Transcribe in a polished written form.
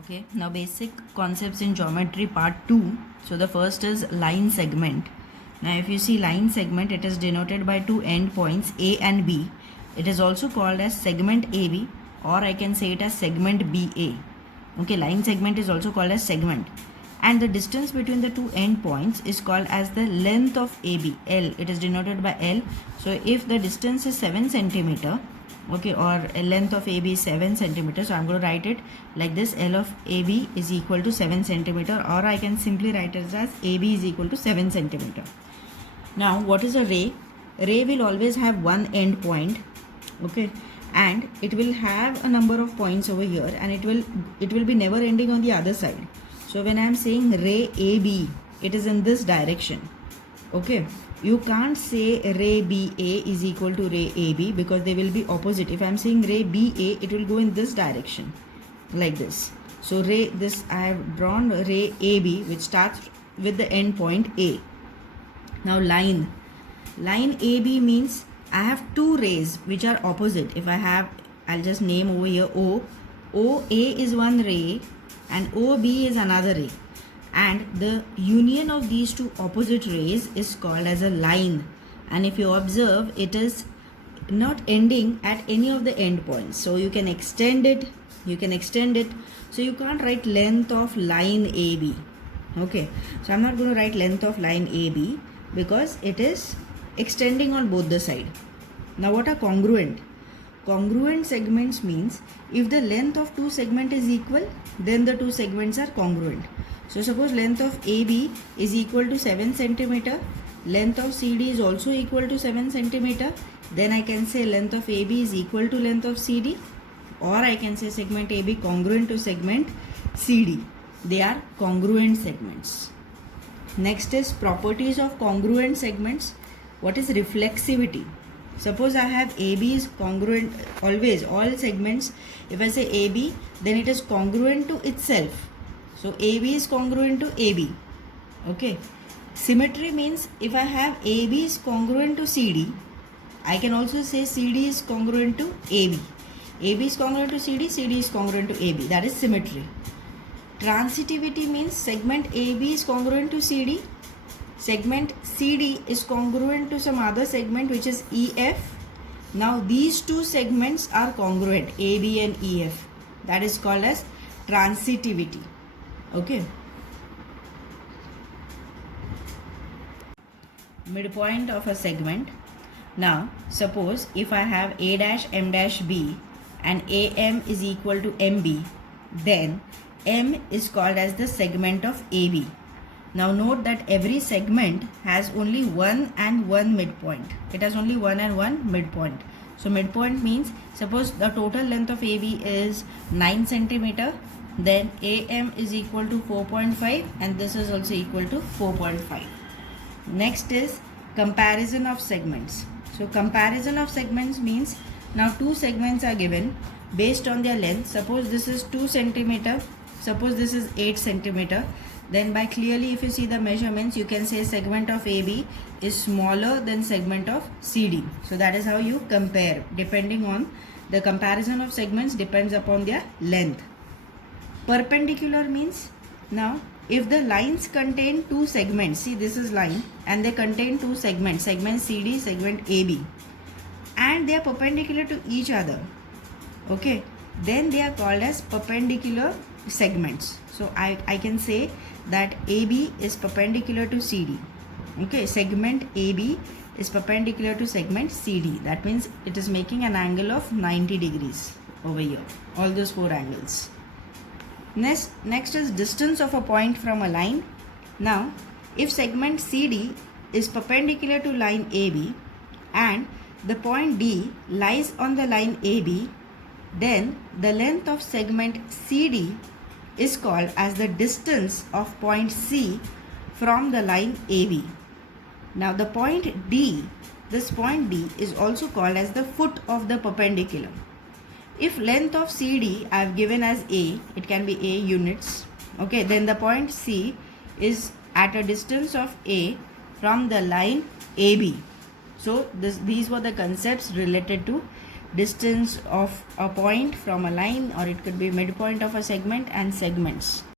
Okay, now basic concepts in geometry part 2. So the first is line segment. Now if you see line segment, it is denoted by two endpoints A and B. It is also called as segment AB, or I can say it as segment BA. Okay, line segment is also called as segment. And the distance between the two endpoints is called as the length of AB, L. It is denoted by L. So if the distance is 7 centimeter, okay, or a length of AB is 7 centimeters, so I'm going to write it like this: L of AB is equal to 7 centimeter, or I can simply write it as AB is equal to 7 centimeter. Now what is a ray? Ray will always have one end point, okay, and it will have a number of points over here, and it will be never ending on the other side. So when I am saying ray AB, it is in this direction, okay. You can't say ray BA is equal to ray AB because they will be opposite. If I am saying ray BA, it will go in this direction like this. So I have drawn ray AB, which starts with the end point A. Now line AB means I have two rays which are opposite. If I have, I'll just name over here OA is one ray and OB is another ray, and the union of these two opposite rays is called as a line. And if you observe, it is not ending at any of the end points, so you can extend it, so you can't write length of line AB, okay. So I'm not going to write length of line AB because it is extending on both the side. Now what are congruent? Congruent segments means if the length of two segments is equal, then the two segments are congruent. So suppose length of AB is equal to 7 centimeter, length of CD is also equal to 7 centimeter, then I can say length of AB is equal to length of CD, or I can say segment AB congruent to segment CD. They are congruent segments. Next is properties of congruent segments. What is reflexivity? Suppose I have AB is congruent, always all segments, if I say AB, then it is congruent to itself. So AB is congruent to AB, okay. Symmetry means if I have AB is congruent to CD, I can also say CD is congruent to AB. AB is congruent to CD, CD is congruent to AB. That is symmetry. Transitivity means segment AB is congruent to CD, segment CD is congruent to some other segment which is EF. Now these two segments are congruent, AB and EF. That is called as transitivity, okay. Midpoint of a segment. Now suppose if I have A dash M dash B and AM is equal to MB, then M is called as the segment of AB. Now note that every segment has only one and one midpoint. It has only one and one midpoint. So midpoint means suppose the total length of AB is 9 centimeter, then AM is equal to 4.5 and this is also equal to 4.5. Next is comparison of segments. So comparison of segments means now two segments are given based on their length. Suppose this is 2 centimeter, suppose this is 8 centimeter. Then by clearly if you see the measurements, you can say segment of AB is smaller than segment of CD. So that is how you compare. Depending on the comparison of segments depends upon their length. Perpendicular means now if the lines contain two segments, see this is line and they contain two segments, segment CD, segment AB, and they are perpendicular to each other, okay, then they are called as perpendicular segments. So I can say that AB is perpendicular to CD, okay, segment AB is perpendicular to segment CD. That means it is making an angle of 90 degrees over here, all those four angles. Next is distance of a point from a line. Now if segment CD is perpendicular to line AB and the point D lies on the line AB, then the length of segment CD is called as the distance of point C from the line AB. Now the point D, this point D is also called as the foot of the perpendicular. If length of CD I have given as A, it can be A units, okay, then the point C is at a distance of A from the line AB. So these were the concepts related to distance of a point from a line, or it could be midpoint of a segment, and segments.